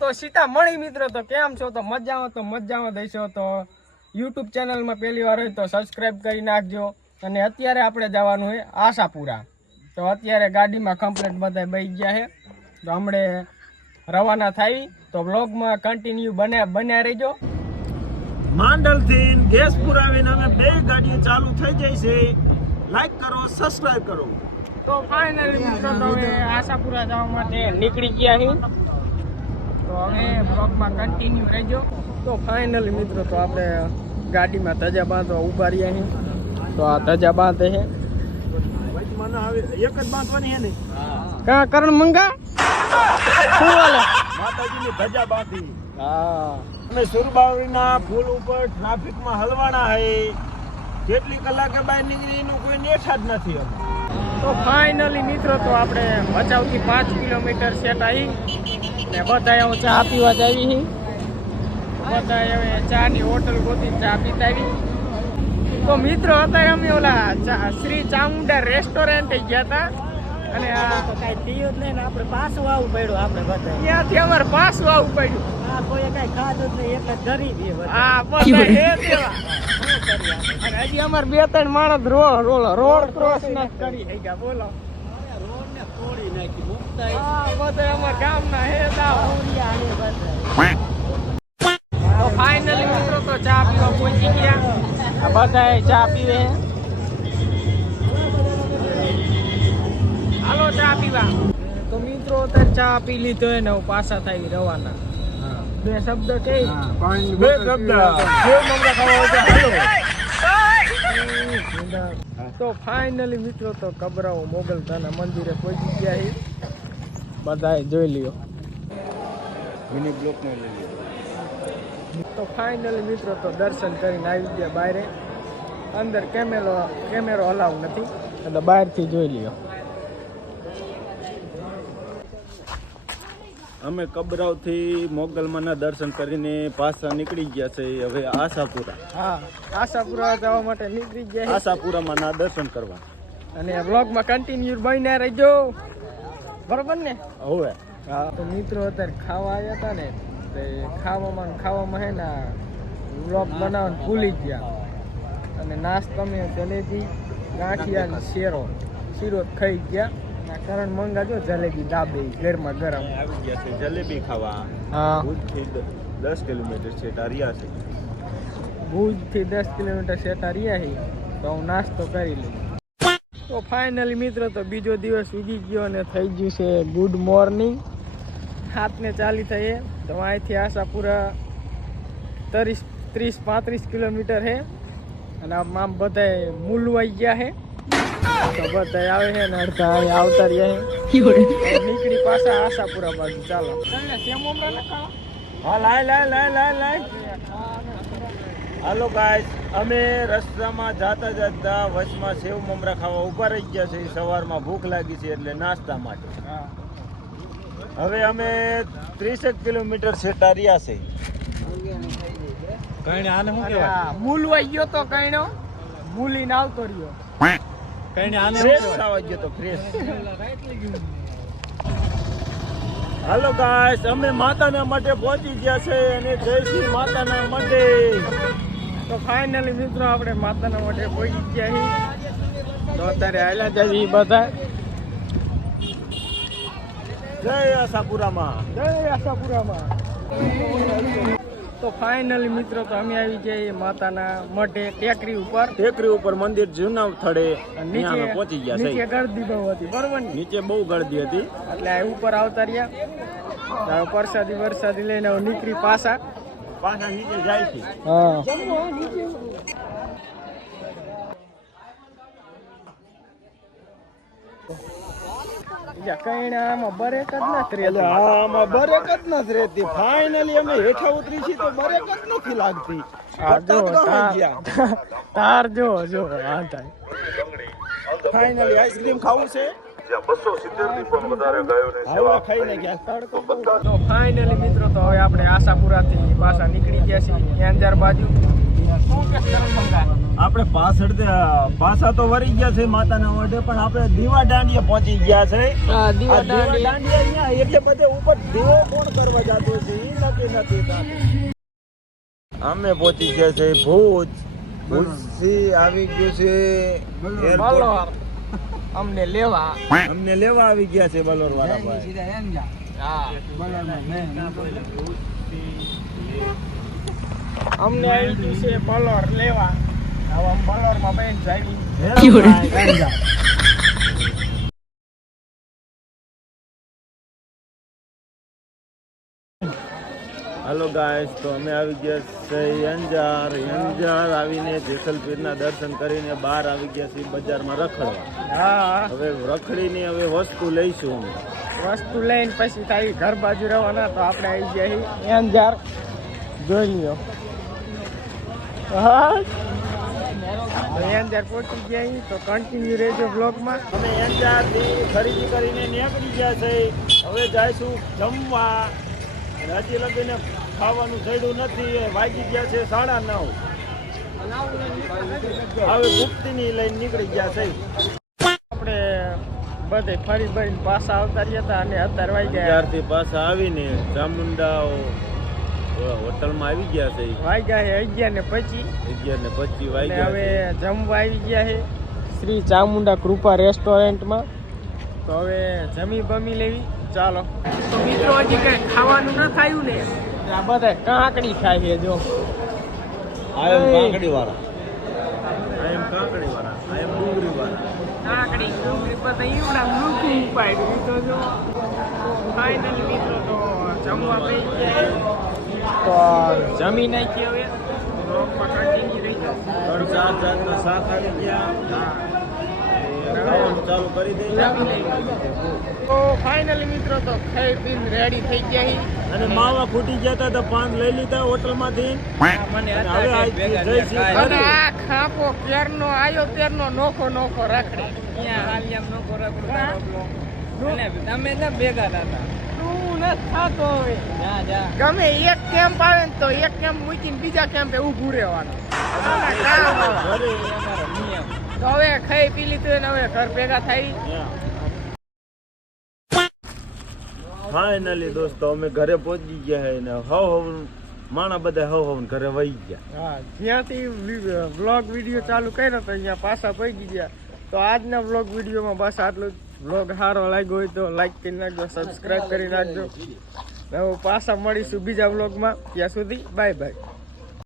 તો સીતામણી મિત્રો તો કેમ છો? તો મજામાં તો મજામાં દઈશો તો. યુટ્યુબ ચેનલમાં પહેલી વાર હોય તો સબસ્ક્રાઇબ કરી નાખજો. અને અત્યારે આપણે જવાનું છે આશાપુરા. તો અત્યારે ગાડીમાં કમ્પ્લેટ બધા બેસી ગયા છે. તો હમણે રવાના થાય તો બ્લોગમાં કન્ટિન્યુ બને બન્યા રહેજો. માંડલથી ગેસ પુરાવીને અમે બે ગાડીઓ ચાલુ થઈ જાય છે. લાઈક કરો સબસ્ક્રાઈબ કરો. તો ફાઇનલી મિત્રો તો હવે આશાપુરા જવા માટે નીકળી ગયા છીએ. તો હવે બ્લોગમાં કન્ટિન્યુ રહેજો. તો ફાઇનલી મિત્રો તો આપણે ગાડીમાં ધજા બાંધવા ઊભા રહ્યા છીએ. તો આ ધજા બાંધે છે. એક જ બાંધવાની હે ને કા કરણ મંગા? શું હાલે? માતાજીની ધજા બાંધી. હા. અમે સુરબાવરીના ફૂલ ઉપર ટ્રાફિકમાં હલવાના હે. કેટલી કલાકે બહાર નીકળી એનું કોઈ નેઠા જ નથી અમે. તો ફાઇનલી મિત્રો તો આપણે ભચાઉથી પાંચ કિલોમીટર સેટ આવી ને બધા હું ચા પીવા જ આવી બધા હવે ચાની હોટલ ગોતી ચા પીતા આવી તો મિત્રો અત્યારે અમે ઓલા ચા- શ્રી ચામુંડા રેસ્ટોરન્ટ ગયા હતા અને આ કઈ પીયું જ નહીં ને આપણે પાછું આવું પડ્યું આપણે બધા ત્યાંથી અમારે પાછું આવવું પડ્યું. આ કોઈ કઈ ખાધું જ નહીં એટલે ગરીબ હે શું કરીએ આપણે? અને હજી અમારે બે ત્રણ માણસ રોડ રોડ રોડ ક્રોસ ના કરી થઈ ગયા બોલો. રોડને તોડી નાખી મુકતા બધા અમારા હે આવડિયા ને બધા. તો ફાઇનલી મિત્રો તો ચા પીવા પહોંચી ગયા. બધા ચા પીવે હાલો ચા પીવા. તો મિત્રો અત્યારે ચા પી લીધો હે ને પાછા થાય રવાના. બે શબ્દ કે? બે શબ્દ. બે મમરા ખાવા હોય તો હાલો. તો ફાઇનલી મિત્રો તો કબરાઓ મોગલતાના મંદિરે પહોંચી ગયા છે બધાએ જોઈ લ્યો. મિની બ્લોક લઈ લઈ તો ફાઇનલી મિત્રો તો દર્શન કરીને આવી ગયા બહાર અંદર કેમેરો કેમેરો અલાવ નથી. એટલે બહારથી જોઈ લ્યો. અમે કબરાવથી મોગલમાના દર્શન કરીને પાછા નીકળી ગયા છે હવે આશાપુરા. હા આશાપુરા જવા માટે નીકળી ગયા આશાપુરામાં ના દર્શન કરવા. અને બ્લોગમાં કન્ટિન્યુ બન્યા રહેજો. બરોબર ને? હવે. હા. તો મિત્રો અત્યારે ખાવા આવ્યા હતા ને તે ખાવામાં ખાવામાં હે ને વ્લોગ બનાવવાનું ભૂલી ગયા. અને નાસ્તો મેં જલેબી ગાંઠિયા અને શેરો. શીરો ખાઈ ગયા. કારણ કરણ મંગા જો જલેબી દાબે ઘરમાં ગરમ. આવી ગયા છે જલેબી ખાવા. હા. ભુજથી દસ કિલોમીટર છે ટારિયા છે ભુજથી દસ કિલોમીટર છે રહ્યા છે તો હું નાસ્તો કરી લઉં. તો ફાઇનલી મિત્રો તો બીજો દિવસ ઉગી ગયો અને થઈ ગયું છે ગુડ મોર્નિંગ હાથને ચાલી થઈ તો અહીંથી આશાપુરા ત્રીસ ત્રીસ પાંત્રીસ કિલોમીટર છે અને આમ બધા મૂલવાઈ ગયા છે તો બધા આવે છે ને અડધા આવતા રહ્યા છે નીકળી પાછા આશાપુરા બાજુ. ચાલો. હા લાય લાય લાય લાય લાય. હાલો ગાઈસ અમે રસ્તામાં જાતા જાતા વચમાં સેવ મમરા ખાવા ઊભા રહી ગયા છે. સવારમાં ભૂખ લાગી છે એટલે નાસ્તા માટે. હવે અમે ત્રીસેક કિલોમીટર છે ટારિયા છે. કઈ આને શું અને મૂલવાઈ ગયો તો કઈનો મૂલીને આવતો રહ્યો. કઈ આને ફ્રેશ ગયો તો ફ્રેશ હાલો ગાઈસ અમે માતાના માટે પહોંચી ગયા છે અને જયશ્રી માતાના માટે તો ફાઇનલી મિત્રો આપણે માતાના માટે પહોંચી ગયા છીએ. તો અત્યારે આવેલા છે એ બધા. જય આશાપુરામાં. જય આશાપુરામાં. તો ફાઇનલી મિત્રો તો અમે આવી જઈએ માતાના મઢે ટેકરી ઉપર. ટેકરી ઉપર મંદિર જૂના અમે નીચે પહોંચી ગયા નીચે ગળદી ગરદી બહુ હતી બરોબર નીચે બહુ ગળદી હતી. એટલે આ ઉપર આવતા રહ્યા. પરસાદી વરસાદી લઈને નીકળી પાછા. પાછા નીચે જાય છે. હા. બીજા આમાં બરેક જ નથી રહેતી. આમાં બરેક જ નથી રહેતી. ફાઇનલી અમે હેઠા ઉતરી છીએ તો બરેક જ નથી લાગતી. આ જો પટ્ટા જ ગહાઈ તાર- જો જો હા થાય ફાઇનલી આઈસ્ક્રીમ ખાવું છે. તો ફાઇનલી મિત્રો તો હવે આપણે આશાપુરાથી પાછા નીકળી ગયા છીએ અંજાર બાજુ. શું કે સરમંગા આપણે પાછળ પાછા તો વરી ગયા છે માતાના મોઢે પણ આપણે દીવા દાંડીએ પહોંચી ગયા છે. દીવા દીવા દાંડી દાંડીએ અહીંયા એટલે બધે ઉપર દીવો કોણ કરવા જતો છે? એ નક્કી નથી અમે પહોંચી ગયા છે ભુજ. ભુજથી આવી ગયું છે અમને લેવા. અમને લેવા આવી ગયા છે બલોર વાળા ભાઈ. હા. અમને આવી ગયું છે બલોર લેવા. હવે બલોરમાં બેન જાય ગાઈસ તો અમે આવી ગયા છે અંજાર અંજાર આવીને જેસલપીરના દર્શન કરીને બહાર આવી ગયા છીએ બજારમાં રખડવા. હા. હવે રખડીને હવે વસ્તુ લઈશું. અમે વસ્તુ લઈને પછી તારી ઘર બાજુ રહેવાના તો આપણે આવી ગયા અંજાર જોઈ લ્યો. હા. અંજાર પહોંચી ગયા તો કન્ટિન્યુ રહેજો બ્લોગમાં અમે અંજારથી ખરીદી કરીને નીકળી ગયા છે હવે જઈશું જમવા. રાજી લગીને ખાવાનું થયું નથી એ વાગી ગયા છે સાડા નવ. હવે ગુપ્તીની લઈને નીકળી ગયા છે. આપણે બધે ફરી ફરીને પાછા આવતા રહ્યા હતા અને અત્યારે વાઈ ગયા. ત્યારથી પાછા આવીને ચામુંડાઓ હોટલમાં આવી ગયા છે. વાઈ ગયા છે અગિયાર ને પચી. અગિયાર ને પચી વાગ્યા હવે જમવા આવી ગયા છે શ્રી ચામુંડા કૃપા રેસ્ટોરન્ટમાં. તો હવે જમી બમી લેવી. ચાલો. તો મિત્રો હજી કઈ ખાવાનું ન ખાયું ને? આ બધા કાંકડી ખાય છે જો. આઈ એમ કાકડી વાળા આઈ એમ કાકડી વાળા આઈ એમ ડુંગળી વાળા કાંકડી ડુંગળી બધા ઈવડા મૂકું ઉપાડ્યું ઈ તો જો. ફાઇનલી મિત્રો તો જમવા બેસી ગયા. તો જમી નાખી હવે. બ્લોગમાં કન્ટિન્યુ રહી જાઓ ત્રણ ચાર જાતના શાક આવી ગયા. ચાલુ કરી દઈએ તો ફાઇનલી મિત્રો તો ખાઈ પીને રેડી થઈ ગયા હી અને માવા ફૂટી ગયા હતા તો પાન લઈ લીધા હોટલમાંથી. હવે આ ખાપો ક્યારનો આયો ત્યારનો નોખો નોખો રાખડે. તમે ના ભેગા હતા તું. ન થાતો હવે. જા જા. ગમે એક કેમ્પ આવે ને તો એક કેમ્પ મૂકીને બીજા કેમ્પે ઊભું રહેવાનું. હવે ખાઈ પી લીધું ને હવે ઘર ભેગા થઈ ફાઇનલી દોસ્તો, અમે ઘરે પહોંચી ગયા હે ને હવ હવ માણા બધા હવ હવ ઘરે વહી ગયા. હા, જ્યાંથી વ્લોગ વીડિયો ચાલુ કર્યો તો અહીંયા પાછા પહોંચી ગયા. તો આજના વ્લોગ વિડીયોમાં બસ આટલું વ્લોગ સારો લાગ્યો હોય તો લાઈક કરી નાખજો સબસ્ક્રાઈબ કરી નાખજો. હવે પાછા મળીશું બીજા વ્લોગમાં ત્યાં સુધી બાય બાય